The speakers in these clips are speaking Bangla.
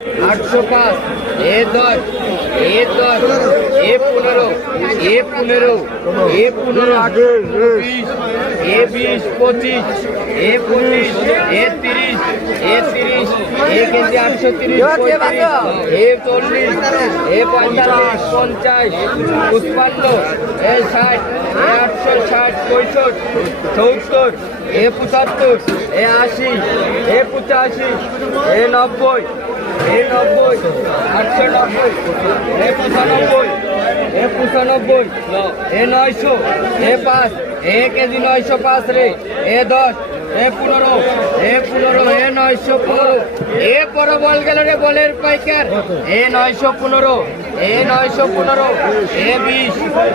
805 এ 10 এ 10 এ 15 এ 15 এ 15 20 এ 20 25 এ 25 এ 30 এ 30 এ কেজি 830 এ 40 এ 45 50 55 এ 60 এ 860 65 70 এ 75 এ 80 এ 85 এ 90 এ 90 890 এ 95 এ 95 এ 900 এ 5 এ কেজি 905 রে এ 10 এ 15 এ 15 এ 915 এ বড় বল গেল রে বলের পাইকার এ 915 এ 915 এ 20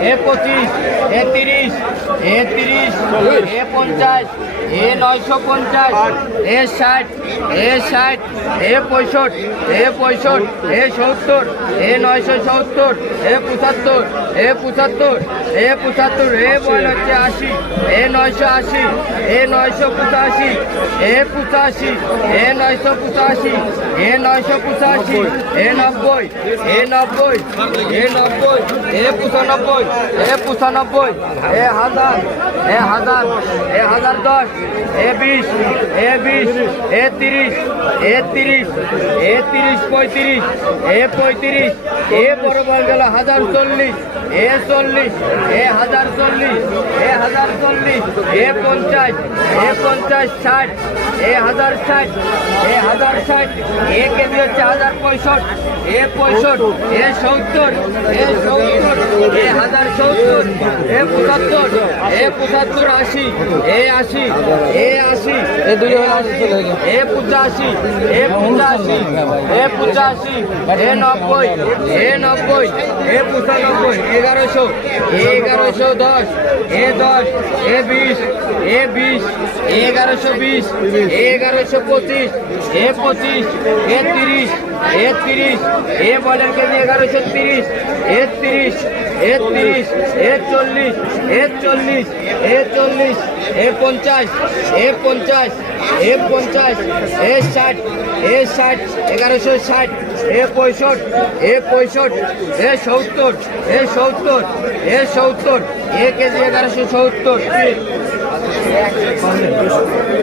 এ 25 এ 30 এ 30 এ 50 এ 950 এ 60 এ 60 এ 65 এ 65 এ 70 এ 970 এ 75 এ 75 এ 75 এ বল হচ্ছে 80 এ 980 এ 985 এ 85 এ 985 এ 985 এ 90 এ 90 এ 90 এ 95 এ 95 এ 1000 এ 1000 এ 1010 এ 20 এ 20 এ 30 এ 30 এ 30 35 এ 35 এ বড় বল গেল 1040 এ 40 এ 1040 এ 1040 এ 50 এ 50 60 এ 1060 এ 1060 এ কেজি হচ্ছে 1065 এ 65 এ 70 এ 70 এ 1070 এ 75 এ 75 80 এ 80 এ 80 এ 280 এ 85 এ 85 এ 85 এ 90 এ 90 এ 95 1100 1110 এ 10 এ 20 এ 20 1120 1125 এ 25 এ 30 এ 30 এ বলের কেজি 1130 এ 30 এ 30 এ 40 এ 40 এ 40 এ 50 এ 50 এ 50 এ 60 এ 60 1160 এ 65 এ 65 এ 70 এ 70 এ 70 এ কেজি 1170